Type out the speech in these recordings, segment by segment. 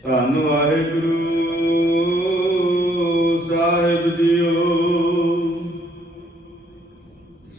ਧੰਨ ਵਾਹਿਗੁਰੂ ਸਾਹਿਬ ਜੀਓ।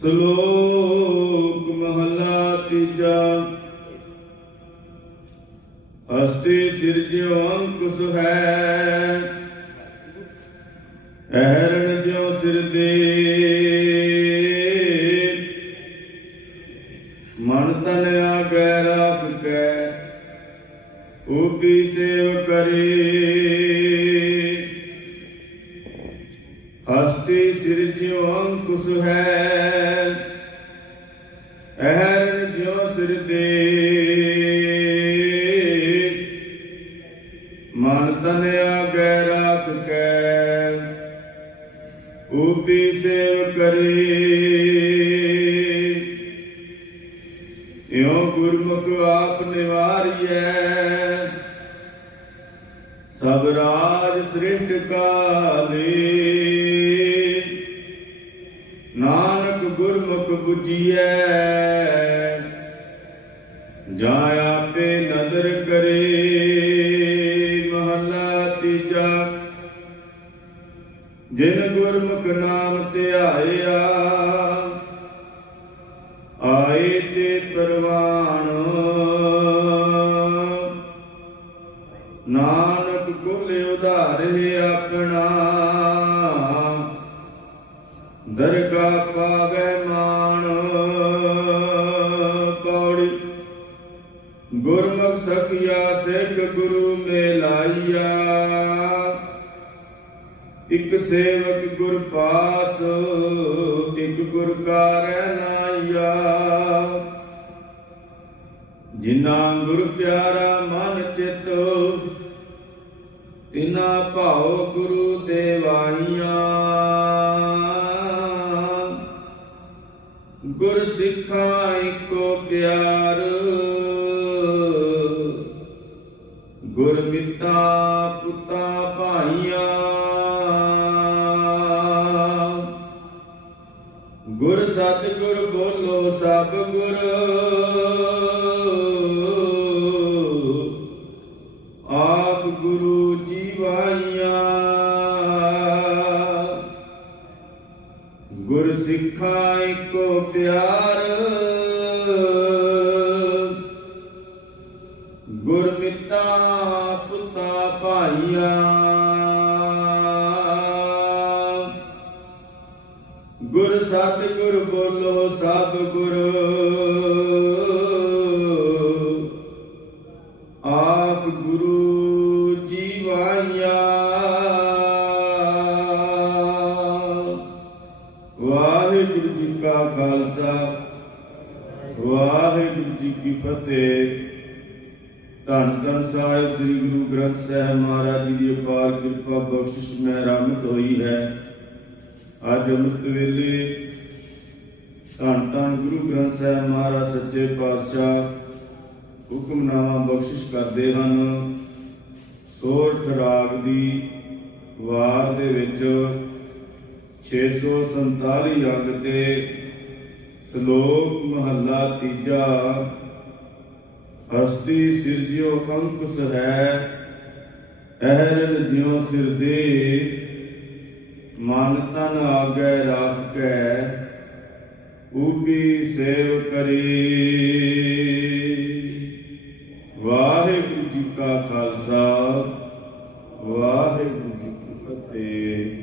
ਸ਼ਲੋਕ ਮਹਲਾ ਤੀਜਾ। ਹਸਤੀ ਸਿਰਜਿਓ ਅੰਕੁਸ਼ ਹੈ। ਐਰਨ ਜਿਉ ਸਿਰ ਦੇ। ਮਨ ਤਨ ਉਪੀ ਸੇਵ ਕਰੀ। ਹਸਤੀ ਸਿਰਜਿਓ ਅੰਕੁਸ਼ ਹੈ ਐਰਨ ਜਿਉ ਸਿਰ ਦੇ। ਮਨ ਤਨਿਆ ਗੈ ਰਾਖ ਕੈ ਉਪੀ ਸੇਵ ਕਰੀ। ਇਉ ਗੁਰਮੁਖ ਆਪ ਨਿਵਾਰੀਐ ਸਭ ਰਾਜ ਸ੍ਰਿਸ਼ਟ ਕਾਲੇ। ਨਾਨਕ ਗੁਰਮੁਖ 부ਜੀਐ ਜਾਂ ਆਪੇ ਨਦਰ ਕਰੇ। ਮਹਲਾ ਤੀਜਾ। ਜਿਨ ਗੁਰਮੁਖ ਨਾਮ ਧਿਆਇਆ ਦਰਗਾ ਪਾਵੇ ਮਾਨ ਪੌੜੀ ਗੁਰਮੁਖ ਸਖਿਆ, ਸਿੱਖ ਗੁਰੂ ਮੇਲਾਈਆ। ਇਕ ਸੇਵਕ ਗੁਰ ਪਾਸ, ਇਕ ਗੁਰ ਕਾ ਰਹਿਨਾਇਆ ਜਿਨਾ ਗੁਰ ਪਿਆਰਾ ਮਨ ਚਿਤ, ਤਿਨਾ ਭਾਉ ਗੁਰੂ ਦੇਵਾਈਆਂ। ਗੁਰ ਸਿੱਖਾਂ ਇੱਕੋ ਪਿਆਰ। ਗੁਰ ਮਿੱਤਾ ਪੁੱਤਾ ਭਾਈਆਂ। ਗੁਰ ਸਤਿਗੁਰ ਬੋਲੋ ਸਭ ਗੁਰ। ਆਪ ਗੁਰੂ ਜੀਵਾਈਆਂ ਗੁਰ ਸਿੱਖਾ ਇੱਕੋ ਪਿਆਰ। ਗੁਰ ਮਿੱਤਾ ਪੁੱਤਾ ਭਾਈਆਂ। ਗੁਰ ਸਤਿਗੁਰ ਬੋਲੋ ਸਭ ਗੁਰ ਆਪ ਗੁਰੂ ਜੀਵਾਈਆਂ ਕਾ ਖਾਲਸਾ। ਵਾਹਿਗੁਰੂ ਜੀ ਕੀ ਫਤਿਹ। ਧੰਨ ਧੰਨ ਸਾਹਿਬ ਸ੍ਰੀ ਗੁਰੂ ਗ੍ਰੰਥ ਸਾਹਿਬ ਮਹਾਰਾਜ ਜੀ ਦੀ ਅਪਾਰ ਕਿਰਪਾ ਬਖਸ਼ਿਸ਼ ਮੈਂ ਰਹਿਮਤ ਹੋਈ ਹੈ। ਅੱਜ ਅੰਮ੍ਰਿਤ ਵੇਲੇ ਧੰਨ ਧੰਨ ਗੁਰੂ ਗ੍ਰੰਥ ਸਾਹਿਬ ਮਹਾਰਾਜ ਸੱਚੇ ਪਾਤਸ਼ਾਹ ਹੁਕਮਨਾਮਾ ਬਖਸ਼ਿਸ਼ ਕਰਦੇ ਹਨ। ਸੋਰਠ ਰਾਗ ਦੀ ਵਾਰ ਦੇ ਵਿੱਚ 647 ਅੰਗ ਤੇ ਸ਼ਲੋਕ ਮਹੱਲਾ ਤੀਜਾ। ਹਸਤੀ ਸਿਰਜਿਓ ਅੰਕੁਸ਼ ਹੈ ਅਹਰਨ ਜਿਉ ਸਿਰ ਦੇ ਮਨ ਤਨ ਆਗੈ ਰਾਖ ਕੈ ਉਬੀ ਸੇਵ ਕਰੀ। ਵਾਹਿਗੁਰੂ ਜੀ ਕਾ ਖਾਲਸਾ ਵਾਹਿਗੁਰੂ ਜੀ ਕੀ ਫਤਿਹ